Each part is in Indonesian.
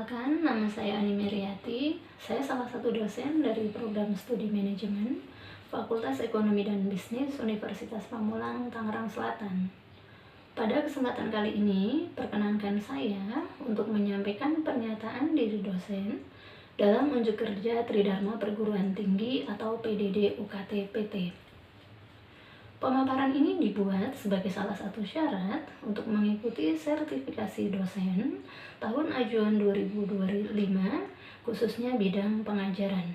Perkenalkan, nama saya Ani Meriati. Saya salah satu dosen dari program studi manajemen Fakultas Ekonomi dan Bisnis Universitas Pamulang, Tangerang Selatan. Pada kesempatan kali ini, perkenankan saya untuk menyampaikan pernyataan diri dosen dalam unjuk kerja Tridharma Perguruan Tinggi atau PDD UKT PT. Pemaparan ini dibuat sebagai salah satu syarat untuk mengikuti sertifikasi dosen tahun ajuan 2025, khususnya bidang pengajaran.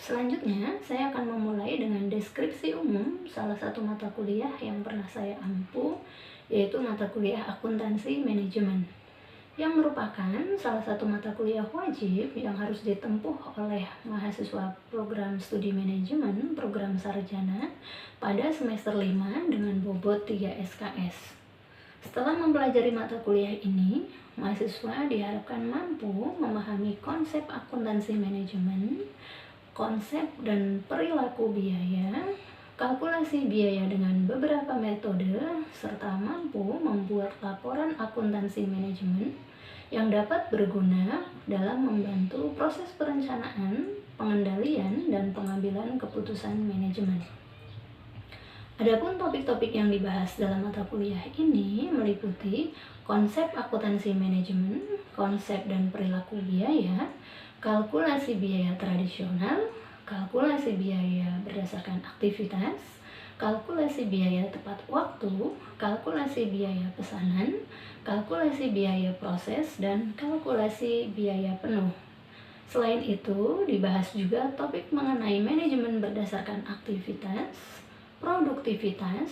Selanjutnya, saya akan memulai dengan deskripsi umum salah satu mata kuliah yang pernah saya ampu, yaitu mata kuliah akuntansi manajemen, yang merupakan salah satu mata kuliah wajib yang harus ditempuh oleh mahasiswa program studi manajemen program sarjana pada semester 5 dengan bobot 3 SKS. Setelah mempelajari mata kuliah ini, mahasiswa diharapkan mampu memahami konsep akuntansi manajemen, konsep dan perilaku biaya, kalkulasi biaya dengan beberapa metode, serta mampu membuat laporan akuntansi manajemen yang dapat berguna dalam membantu proses perencanaan, pengendalian, dan pengambilan keputusan manajemen. Adapun topik-topik yang dibahas dalam mata kuliah ini meliputi konsep akuntansi manajemen, konsep dan perilaku biaya, kalkulasi biaya tradisional, kalkulasi biaya berdasarkan aktivitas, kalkulasi biaya tepat waktu, kalkulasi biaya pesanan, kalkulasi biaya proses, dan kalkulasi biaya penuh. Selain itu, dibahas juga topik mengenai manajemen berdasarkan aktivitas, produktivitas,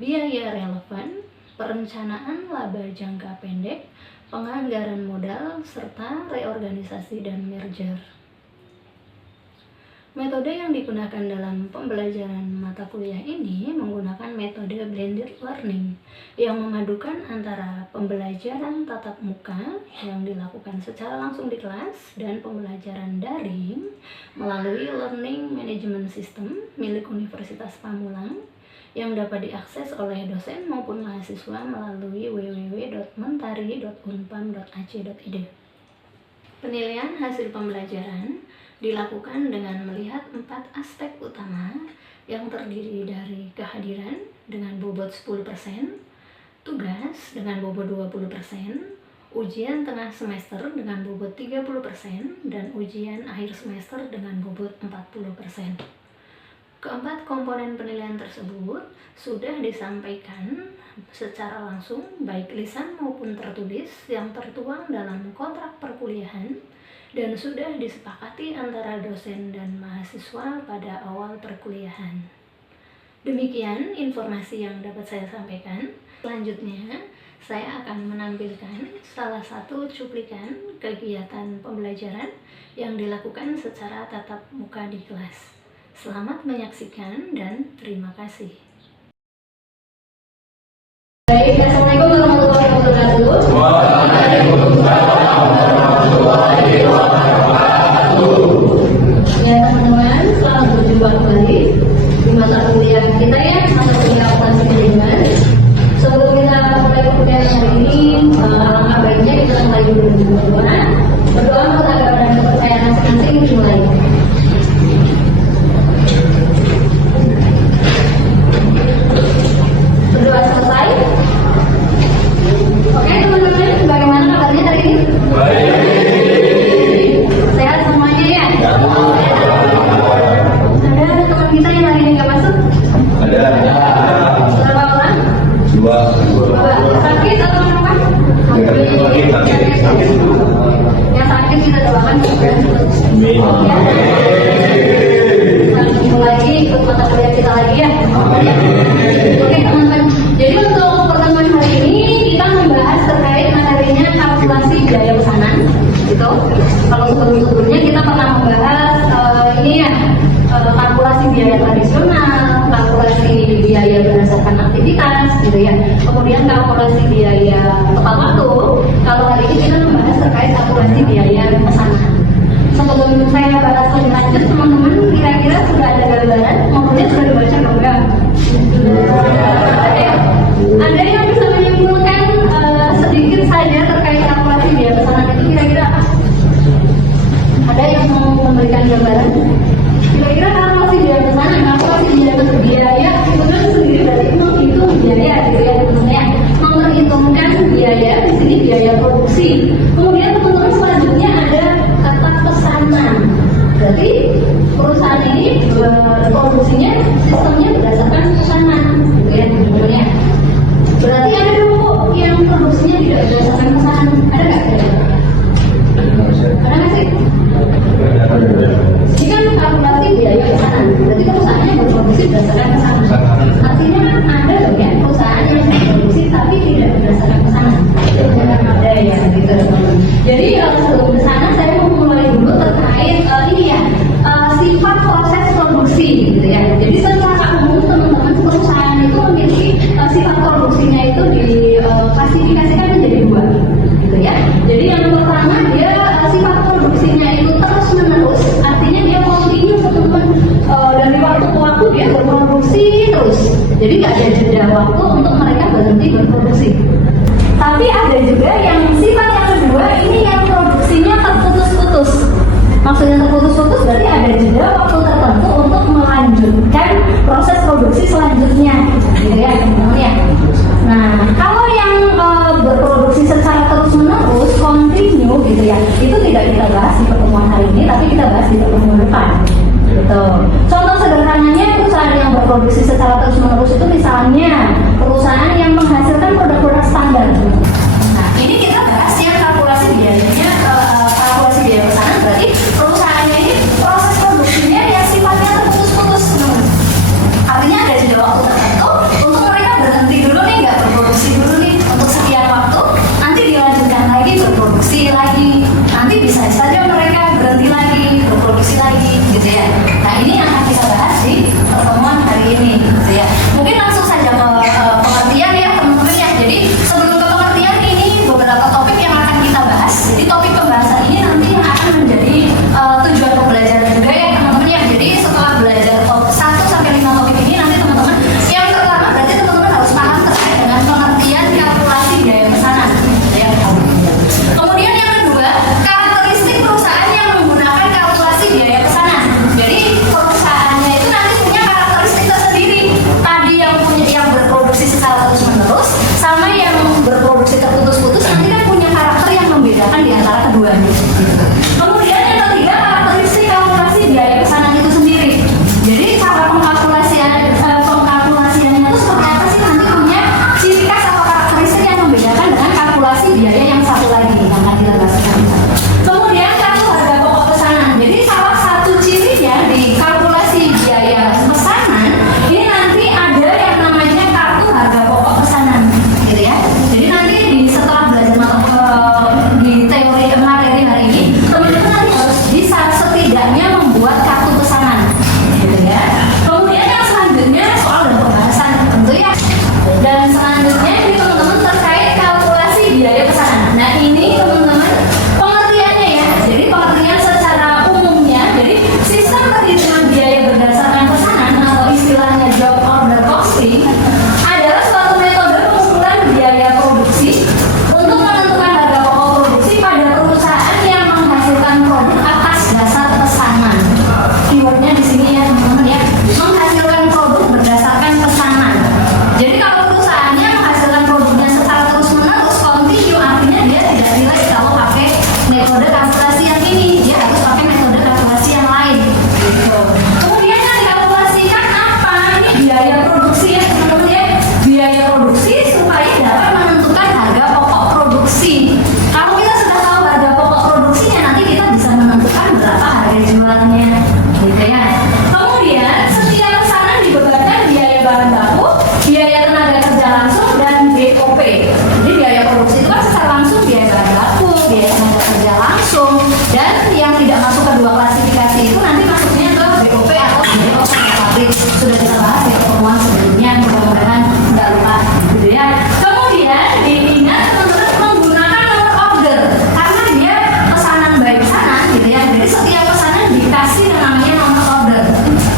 biaya relevan, perencanaan laba jangka pendek, penganggaran modal, serta reorganisasi dan merger. Metode yang digunakan dalam pembelajaran mata kuliah ini menggunakan metode blended learning yang memadukan antara pembelajaran tatap muka yang dilakukan secara langsung di kelas dan pembelajaran daring melalui Learning Management System milik Universitas Pamulang yang dapat diakses oleh dosen maupun mahasiswa melalui www.mentari.unpam.ac.id. Penilaian hasil pembelajaran dilakukan dengan melihat 4 aspek utama yang terdiri dari kehadiran dengan bobot 10%, tugas dengan bobot 20%, ujian tengah semester dengan bobot 30%, dan ujian akhir semester dengan bobot 40%. Keempat komponen penilaian tersebut sudah disampaikan secara langsung baik lisan maupun tertulis yang tertuang dalam kontrak perkuliahan dan sudah disepakati antara dosen dan mahasiswa pada awal perkuliahan. Demikian informasi yang dapat saya sampaikan. Selanjutnya, saya akan menampilkan salah satu cuplikan kegiatan pembelajaran yang dilakukan secara tatap muka di kelas. Selamat menyaksikan dan terima kasih. Baik, Assalamualaikum warahmatullahi wabarakatuh. Ya teman-teman, selamat berjumpa kembali di mata kuliah kita ya, mata kuliah akuntansi manajemen. Sebelum kita mulai perkuliahan hari ini, alangkah baiknya kita mulai dulu berdoa kepada dan kepercayaan masing-masing dimulai. Berdoa selesai. Oke teman-teman, bagaimana kabarnya hari ini? Baik. Sehat semuanya ya? Ada teman kita yang hari ini nggak masuk? Ada. Berapa orang? Dua. Sakit atau apa? Sakit. Yang sakit kita doakan juga. Amin. Kita lagi ikut mata kuliah kita lagi ya. Oke teman-teman. Jadi untuk pertemuan hari ini kita membahas terkait materinya kalkulasi biaya pesanan. Gitu. Kalau sebelumnya kita pernah membahas kalkulasi biaya tradisional, kalkulasi biaya berdasarkan aktivitas, gitu ya. Kemudian kalkulasi biaya tepat waktu. Kalau hari ini kita membahas terkait kalkulasi biaya pesanan. Sebelum saya bahas lebih lanjut, teman-teman kira-kira sudah ada gambaran, maupun sudah dibaca enggak? Ada yang bisa menyimpulkan sedikit saja terkait kalkulasi biaya pesanan itu kira-kira Jadi nggak ada jeda waktu untuk mereka berhenti berproduksi. Tapi ada juga yang sifat yang kedua ini yang produksinya terputus-putus. Maksudnya terputus-putus berarti ada jeda waktu tertentu untuk melanjutkan proses produksi selanjutnya, gitu ya teman-teman ya. Nah, kalau yang berproduksi secara terus-menerus, continue gitu ya, itu tidak kita bahas di pertemuan hari ini, tapi kita bahas di pertemuan depan. Gitu. Contoh sederhananya perusahaan yang berproduksi secara terus-menerus itu misalnya perusahaan yang menghasilkan produk-produk standar. Nah, ini kita bahas yang kalkulasi biayanya, kalkulasi biaya pesanan berarti perusahaannya ini proses produksinya yang sifatnya terputus-putus. Artinya ada jeda waktu tertentu untuk mereka berhenti dulu nih, nggak berproduksi dulu nih untuk sekian waktu, nanti dilanjutkan lagi berproduksi lagi, nanti bisa saja mereka berhenti lagi berproduksi lagi, gitu ya. Nah, ini yang akan kita bahas di pertemuan hari ini, gitu ya. Mungkin langsung saja ke pengertian ya teman-teman ya. Jadi sebelum ke pengertian ini beberapa topik yang akan kita bahas. Jadi topik pembahasan ini nanti yang akan menjadi tujuan pembelajaran juga ya teman-teman ya. Jadi setelah belajar 1 sampai 5 topik ini, nanti teman-teman yang pertama berarti teman-teman harus paham terkait dengan pengertian kalkulasi biaya pesanan, gitu ya. Kemudian yang kedua, karakteristik perusahaan yang menggunakan kalkulasi biaya pesanan. Jadi perusahaannya itu nanti punya karakteristik tersendiri. Tadi yang berproduksi secara terus-menerus sama yang berproduksi terputus-putus nanti kan punya karakter yang membedakan di antara keduanya. Kemudian yang ketiga, karakteristik kalkulasi biaya pesanan itu sendiri. Jadi cara pengkalkulasiannya itu seperti apa sih, nanti punya ciri khas atau karakteristik yang membedakan dengan kalkulasi biaya yang satu lagi yang akan kita bahas sekarang. Kemudian kartu harga pokok pesanan. Jadi salah satu cirinya di kalkulasi biaya pesanan ini nanti ada yang namanya kartu harga pokok pesanan, gitu ya. Jadi nanti setelah belajar di teori materi hari ini, teman-teman nanti harus bisa setidaknya membuat kartu pesanan, gitu ya. Kemudian yang selanjutnya soal dan pembahasan tentu ya. Dan selanjutnya ini teman-teman terkait kalkulasi biaya pesanan. Nah, ini teman-teman pengertiannya ya. Jadi pengertian secara umumnya, jadi sistem perhitungan biaya berdasarkan pesanan atau istilahnya job order costing adalah suatu metode pengumpulan biaya produksi untuk menentukan harga pokok produksi pada perusahaan yang menghasilkan produk atas dasar pesanan. Keywordnya di sini ya teman-teman ya, menghasilkan produk berdasarkan pesanan. Jadi kalau perusahaannya menghasilkan produknya secara terus-menerus continue, artinya dia tidak relate kalau pakai metode kalkulasi yang ini, dia harus pakai metode kalkulasi yang lain, gitu. Kemudian yang dikalkulasikan apa? Ini biaya produksi ya teman-teman ya, biaya produksi supaya dapat menentukan harga pokok produksi. Kalau kita sudah tahu harga pokok produksinya, nanti kita bisa menentukan berapa harga jualnya, gitu ya. Kemudian setiap pesanan dibebankan biaya bahan baku, biaya tenaga kerja langsung, dan BOP. Jadi biaya produksi itu kan secara langsung biaya bahan baku, biaya tenaga kerja langsung, dan yang tidak masuk ke dua klasifikasi itu nanti masuknya ke BOP atau biaya operasional pabrik. Sudah kita bahas di pertemuan sebelumnya, mudah-mudahan nggak lupa, gitu ya. Kemudian diingat teman-teman menggunakan nomor order karena dia pesanan by pesanan, gitu ya. Jadi setiap pesanan dikasih yang namanya nomor order.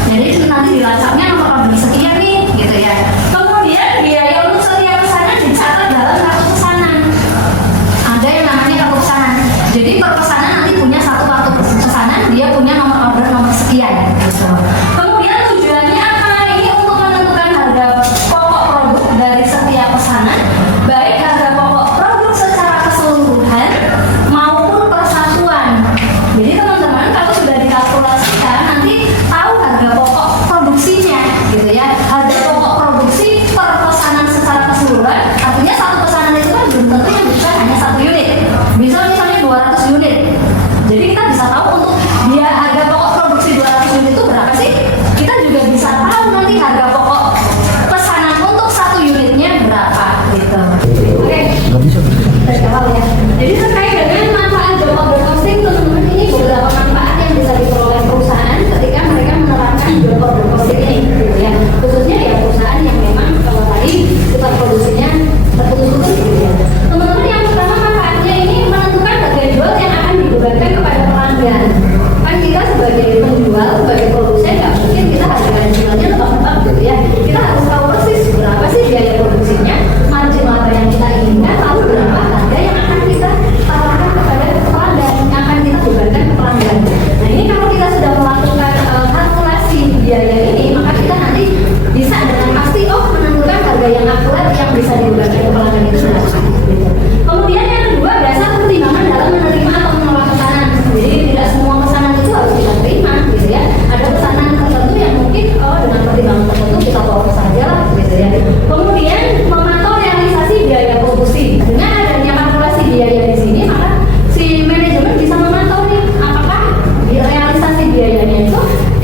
Jadi nanti dilacaknya nomor order sekian nih, gitu ya. Kemudian biaya untuk setiap pesanan dicatat dalam kartu pesanan. Ada yang namanya kartu pesanan. Jadi per pesanan nanti punya satu kartu pesanan, dia punya nomor order nomor sekian, gitu. Kemudian tujuannya apa? Ini untuk menentukan harga pokok produk dari setiap pesanan, baik harga pokok produk secara keseluruhan maupun persatuan. Jadi teman-teman kalau sudah dikalkulasikan nanti tahu harga pokok produksinya, gitu ya. Harga pokok produksi per pesanan secara keseluruhan, artinya satu pesanan itu kan belum tentu yang bisa hanya 1 unit. Bisa misalnya 200 unit.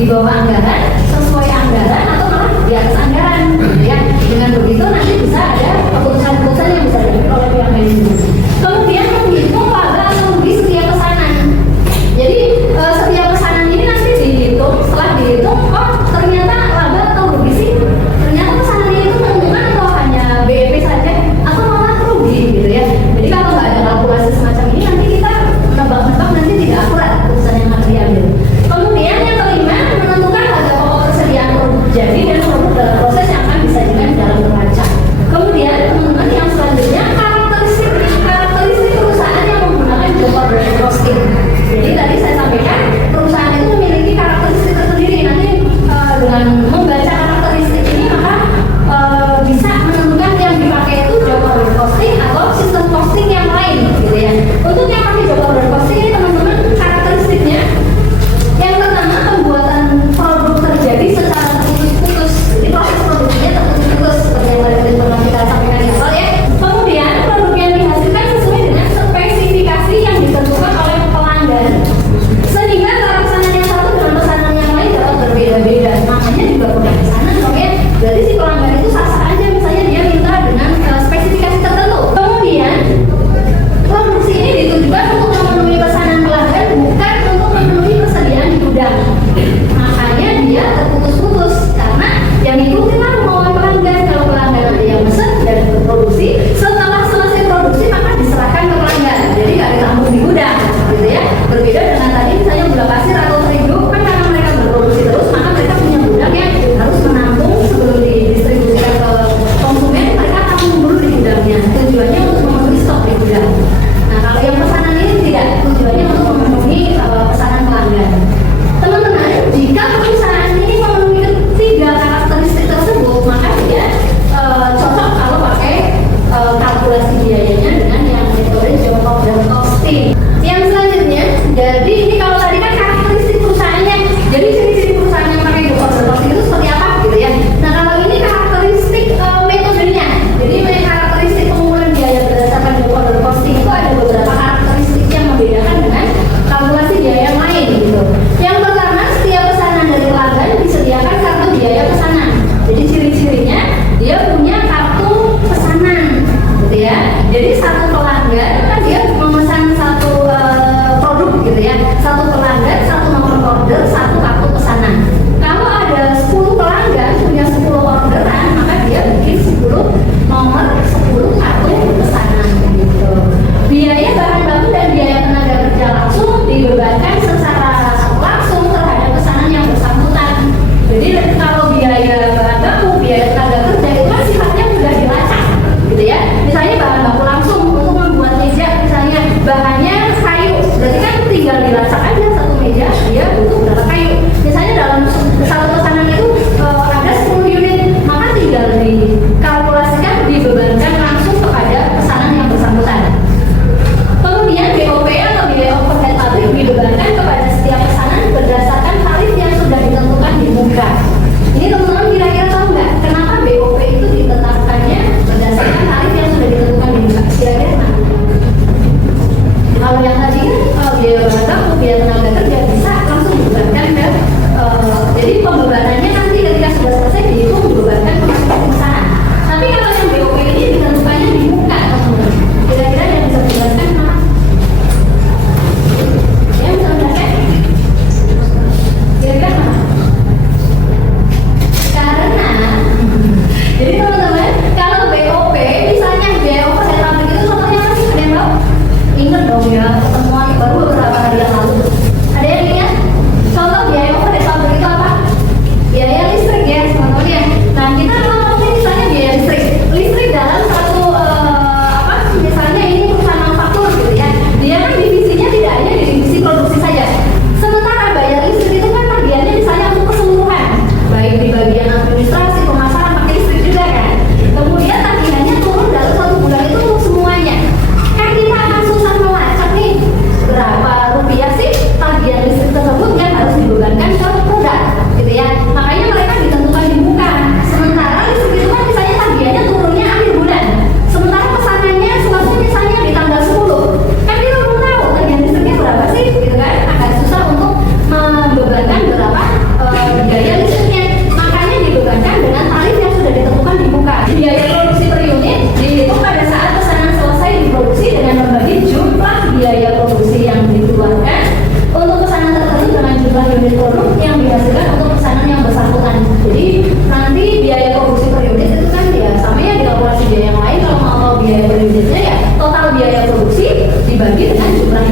di bawah anggaran, sesuai anggaran, atau malah di atas anggaran, gitu ya. Dengan begitu nanti bisa ada keputusan-keputusan yang bisa diambil oleh pihak manajemen. Kemudian menghitung laba atau rugi setiap pesanan. Jadi setiap pesanan ini nanti dihitung, setelah dihitung, oh ternyata laba atau rugi sih, ternyata pesanannya itu menguntungkan atau hanya BEP saja, atau malah rugi, gitu ya. Jadi kalau nggak ada kalkulasi semacam ini, nanti kita menebak-nebak nanti tidak akurat keputusan yang akan diambil. Kemudian yang kelima, menentukan harga pokok persediaan produk jadi dan produk dalam proses yang akan disajikan dalam neraca. Kemudian teman-teman yang selanjutnya, karakteristik perusahaan yang menggunakan job order costing. Jadi tadi saya sampaikan perusahaan itu memiliki karakteristik tersendiri. Nanti dengan membaca karakteristik ini maka bisa menentukan yang dipakai itu job order costing atau sistem costing yang lain, gitu ya. Untuk yang pakai job order costing ini teman-teman karakteristiknya yang pertama, pembuatan produk terjadi secara terputus-putus. Jadi proses produksinya terputus-putus seperti yang tadi pernah kita sampaikan di awal ya. Kemudian produk yang dihasilkan sesuai dengan spesifikasi yang ditentukan oleh pelanggan.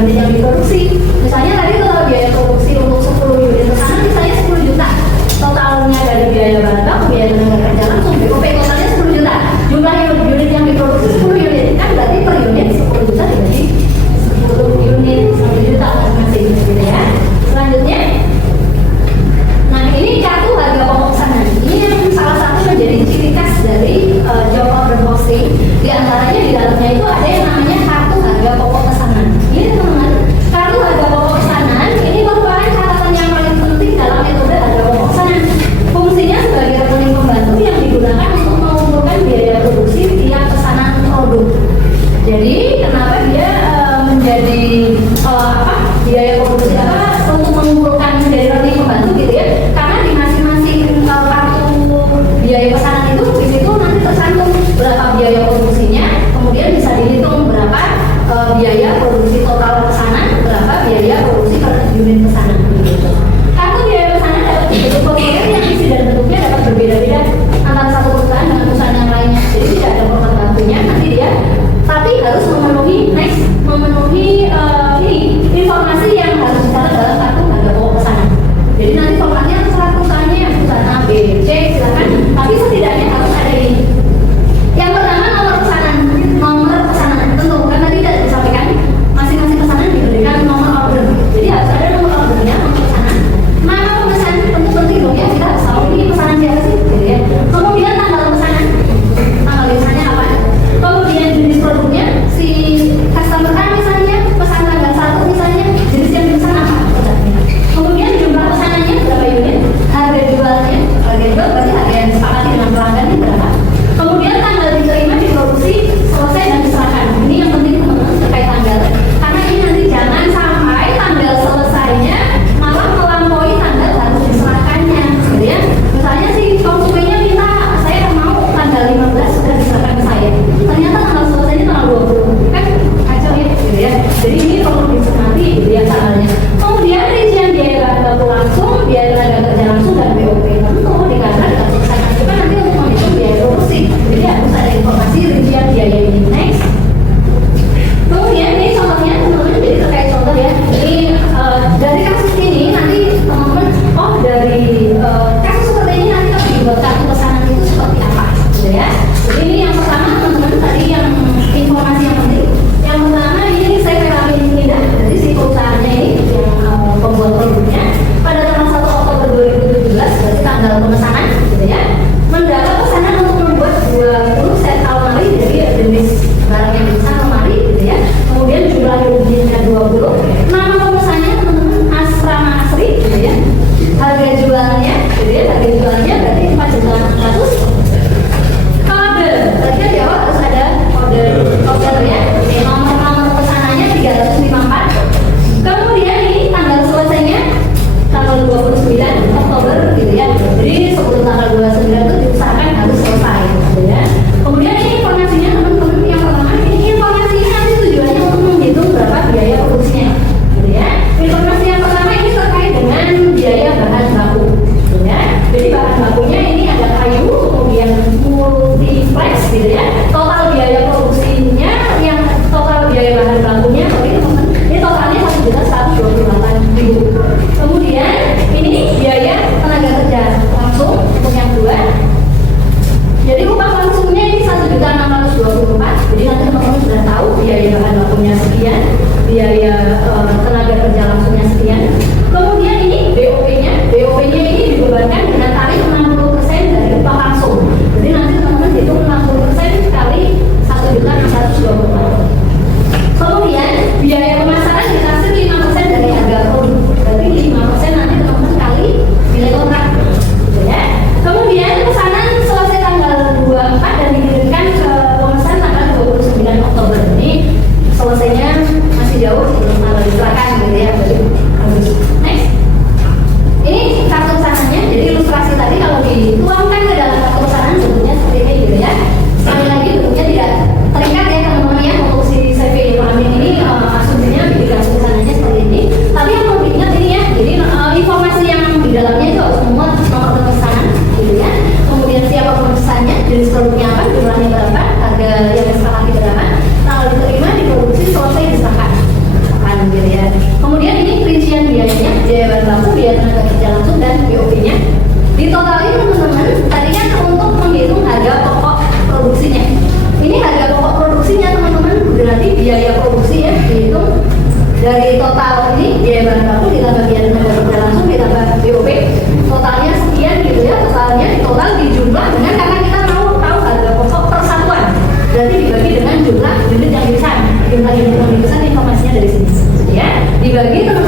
unit yang diproduksi. Misalnya tadi kalau biaya produksi untuk 10 unit pesanan misalnya 10 juta, totalnya dari biaya bahan baku, biaya tenaga kerja langsung, BOP totalnya 10 juta. Jumlah unit yang diproduksi 10 unit, kan berarti per unit 10 juta dibagi 10 unit 1 juta masing-masing gitu ya. Selanjutnya, nah ini kartu harga pokok pesanan. Ini yang salah satu menjadi ciri khas dari job order posting. Di antaranya di dalamnya itu ada yang namanya kartu harga pokok pesanan. Ini teman-teman, kartu harga pokok pesanan ini merupakan catatan yang paling penting dalam metode harga pokok pesanan. Fungsinya sebagai rekening pembantu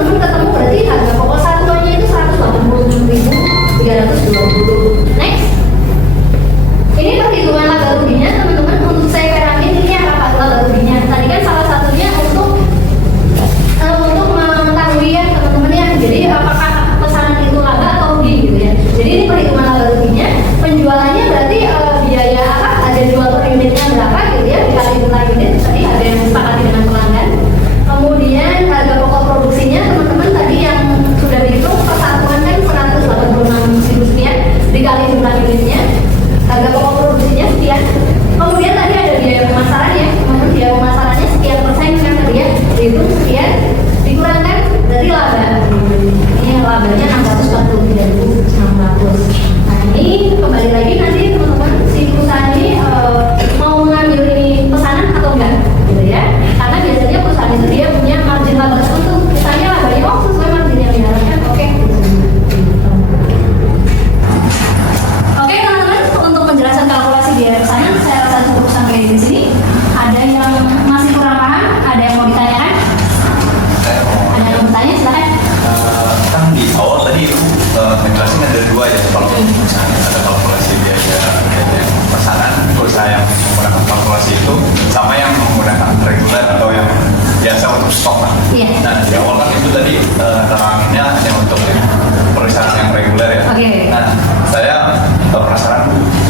teman-teman ketemu berarti harga pokok satuannya itu 186.320. Next. Ini perhitungan laba ruginya teman-teman. Untuk saya karangin ini apa laba ruginya? Tadi kan salah satunya untuk mengetahui ya teman-teman ya. Jadi apakah pesanan itu laba atau rugi gitu ya. Jadi ini perhitungan laba ruginya. Penjualannya berarti biaya apa? Ada jual per unitnya berapa gitu ya, dikali jumlah unit. Tadi ada yang disepakati dengan pelanggan. Kemudian harga pokok produksinya teman-teman tadi yang sudah dihitung persatuan kan 186.000 sekian dikali jumlah unitnya. Harga pokok produksinya sekian. Kemudian tadi ada biaya pemasarannya, teman-teman biaya pemasarannya sekian persen kan tadi ya, dihitung sekian dikurangkan dari laba. Ini labanya 643.600. Nah ini kembali lagi nanti teman-teman si perusahaan ini mau mengambil ini pesanan atau enggak gitu ya, karena biasanya perusahaan itu dia punya margin laba tertentu, misalnya labanya sesuai margin yang diharapkan. Oke. Oke teman-teman, untuk penjelasan kalkulasi biaya pesanan saya rasa cukup sampai di sini. Ada yang masih kurang paham? Ada yang mau ditanyakan? Ada yang mau bertanya, silakan. Kan di awal tadi itu menjelaskan ada dua ya, kalau misalnya ada kalkulasi biaya pesanan, usaha yang menggunakan kalkulasi itu sama yang menggunakan reguler atau yang biasa untuk stok lah. Iya. Nah di awal kan itu tadi terangnya hanya untuk perusahaan yang reguler ya. Oke. Nah saya penasaran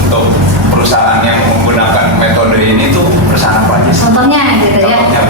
untuk perusahaan yang menggunakan metode ini tuh perusahaan apa aja sih? Contohnya gitu ya. Contohnya